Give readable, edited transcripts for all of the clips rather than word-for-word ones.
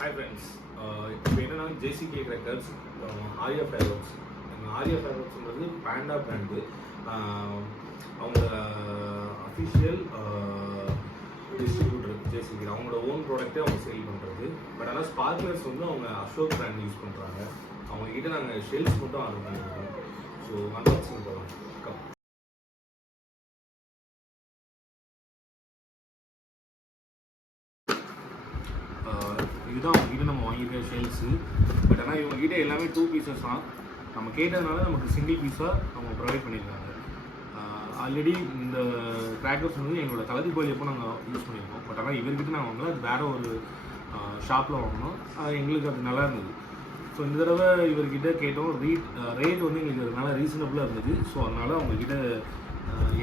Hi friends, இப்போ என்னன்னா Cee Kay crackers Arya favourites. Arya ஃபேவரட்ஸ்ன்றது பாண்டா பிராண்டு. அவங்க அஃபிஷியல் டிஸ்ட்ரிபியூட்டர் Cee Kay. அவங்களோட ஓன் ப்ராடக்ட்டே அவங்க சேல் பண்ணுறது. பட் ஆனால் ஸ்பார்க்லர்ஸ் வந்து அவங்க அசோக் பிராண்ட் யூஸ் பண்ணுறாங்க. அவங்ககிட்ட நாங்கள் ஷெல்ஸ் மட்டும் ஆர்டர் பண்ணியிருக்கோம். ஸோ அன்பாக்சிங் போகலாம். இதுதான் அவங்ககிட்ட நம்ம வாங்கியிருக்க ஷெல்ஸு. பட் ஆனால் இவங்ககிட்ட எல்லாமே 2 பீசஸ் தான். நம்ம கேட்டதுனால நமக்கு சிங்கிள் பீஸாக அவங்க ப்ரொவைட் பண்ணியிருக்காங்க. ஆல்ரெடி இந்த கிராக்கர்ஸ் வந்து எங்களோட தளபதி கோயில் எப்போ நாங்கள் யூஸ் பண்ணியிருக்கோம். பட் ஆனால் இவர்கிட்ட நான் வாங்கல, அது வேறு ஒரு ஷாப்பில் வாங்கினோம். எங்களுக்கு அது நல்லா இருந்தது. ஸோ இந்த தடவை இவர்கிட்ட கேட்டோம். ரேட் வந்து எங்களுக்கு நல்லா ரீசனபுளாக இருந்தது. ஸோ அதனால் அவங்கக்கிட்ட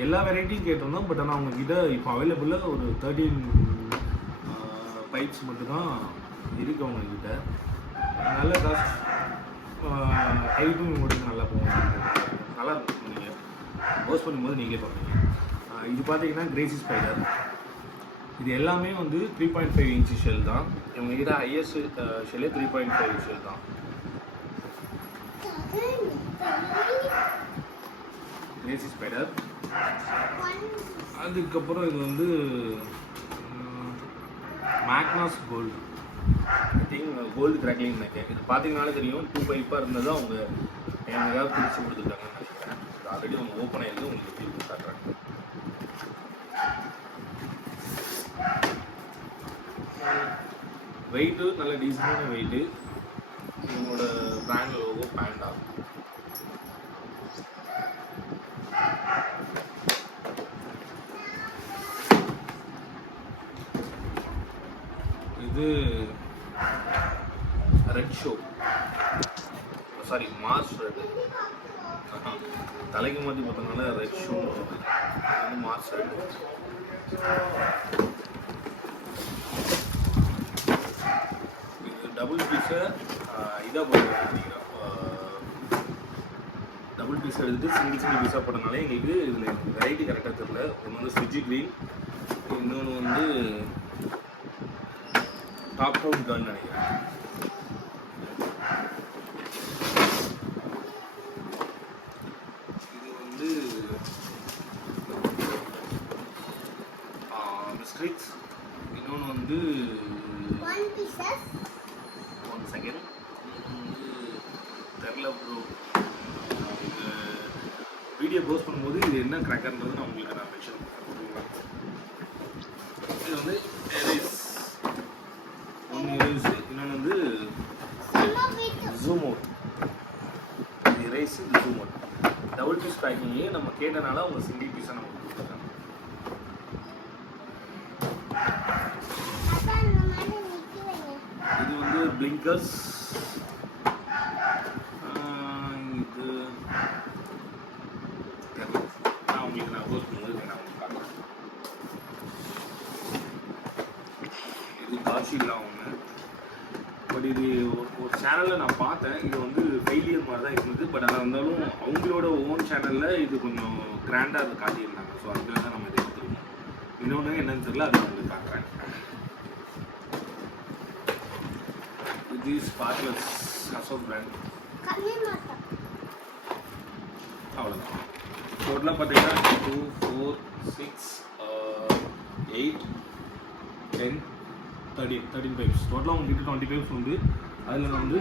எல்லா வெரைட்டியும் கேட்டிருந்தோம். பட் ஆனால் அவங்கக்கிட்ட இப்போ அவைலபிளாக ஒரு 13 பைப்ஸ் மட்டும்தான் இருக்குது அவங்கக்கிட்ட. நல்ல காஸ்ட், ஹைட்டும் இவங்களுக்கு நல்லா போகும், நல்லா இருக்கும். நீங்கள் போஸ்ட் பண்ணும்போது நீங்களே பார்ப்பீங்க. இது பார்த்தீங்கன்னா கிரேசி ஸ்பைடர். இது எல்லாமே வந்து 3.5 இன்ச்சு ஷெல் தான். இவங்ககிட்ட ஹையஸ்ட் ஷெல்லே 3.5 ஷெல் தான். Crazy spider. அதுக்கப்புறம் இது வந்து மேக்னாஸ் gold. I think gold crackling நினைக்கிறேன். இது பார்த்தீங்கன்னாலே தெரியும், 2 பைப்பாக இருந்தது அவங்க ஏதாவது பிரித்து கொடுத்துருக்காங்கன்னு நினைக்கிறேன். இது ஆல்ரெடி அவங்க ஓப்பன் ஆகிருக்கு. உங்களுக்கு எப்படி காட்டுறாங்க. வெயிட்டு நல்ல டீசெண்டான வெயிட்டு. இவங்களோட பிராண்ட் லோகோ பாண்டா. இது red show, sorry Mars red. தலைக்கு மாற்றி பார்த்தோம்னால ரெட் ஷோ, மார்ஸ் ரெட். இது டபுள் பீஸை இதாக போட்டுருக்கோம். டபுள் பீஸ் எடுத்துட்டு சிங்கிள் பீஸாக போட்டனாலே எங்களுக்கு இதில் வெரைட்டி கரெக்டாக தெரியல. ஒன்று வந்து ஸ்விட்ஜி க்ரீன், இன்னொன்று வந்து டாப் டவுன் கன் நினைக்கிறேன். இது வந்து மிஸ்ட்ரிக்ஸ். இன்னொன்று வந்து 1 செகண்ட் தெரில ப்ரோ. வீடியோ போஸ்ட் பண்ணும்போது இது என்ன கிராக்கர்ன்றது நான் உங்களுக்கு மென்ஷன் பண்ணுறேன். இது வந்து இன்னொன்று வந்து ஜூம் அவுட். இது ஜூம் அவுட். டபுள் பீஸ் பேக்கிங்லேயே நம்ம கேட்டனால அவங்க சிங்கிள் பீஸாக நமக்கு கொடுத்துருக்காங்க. இது வந்து பிளிங்கர்ஸ். இது உங்களுக்கு நான் போஸ்ட் பண்ணும்போது நான் உங்களுக்கு பார்க்குறேன். இது காட்சிலாம் ஒன்று. பட் இது ஒரு சேனலில் நான் பார்த்தேன். இது வந்து ஃபெயிலியர் மாதிரி தான் இருந்தது. பட் ஆனால் இருந்தாலும் அவங்களோட ஓன் சேனலில் இது கொஞ்சம் கிராண்டாக அது காட்டியிருந்தாங்க. ஸோ அதுக்காக தான் நம்ம இதை எடுத்துருக்கோம். இன்னொன்று என்னன்னு தெரியல, அது நான் உங்களுக்கு காட்டுறேன். இது ஸ்பார்க்லர்ஸ் அசோக் பிராண்ட். அவ்வளோதான். டோட்டலாக பார்த்தீங்கன்னா 2, 4, 6, 8, 10, 13 பைப்ஸ். டோட்டலாக உங்கள்கிட்ட 20 பைப்ஸ் உண்டு. அதில் வந்து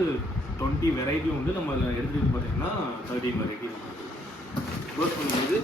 20 வெரைட்டி உண்டு. நம்ம அதில் எடுத்துகிட்டு பார்த்தீங்கன்னா 13 வெரைட்டி க்ளோஸ் பண்ணும்போது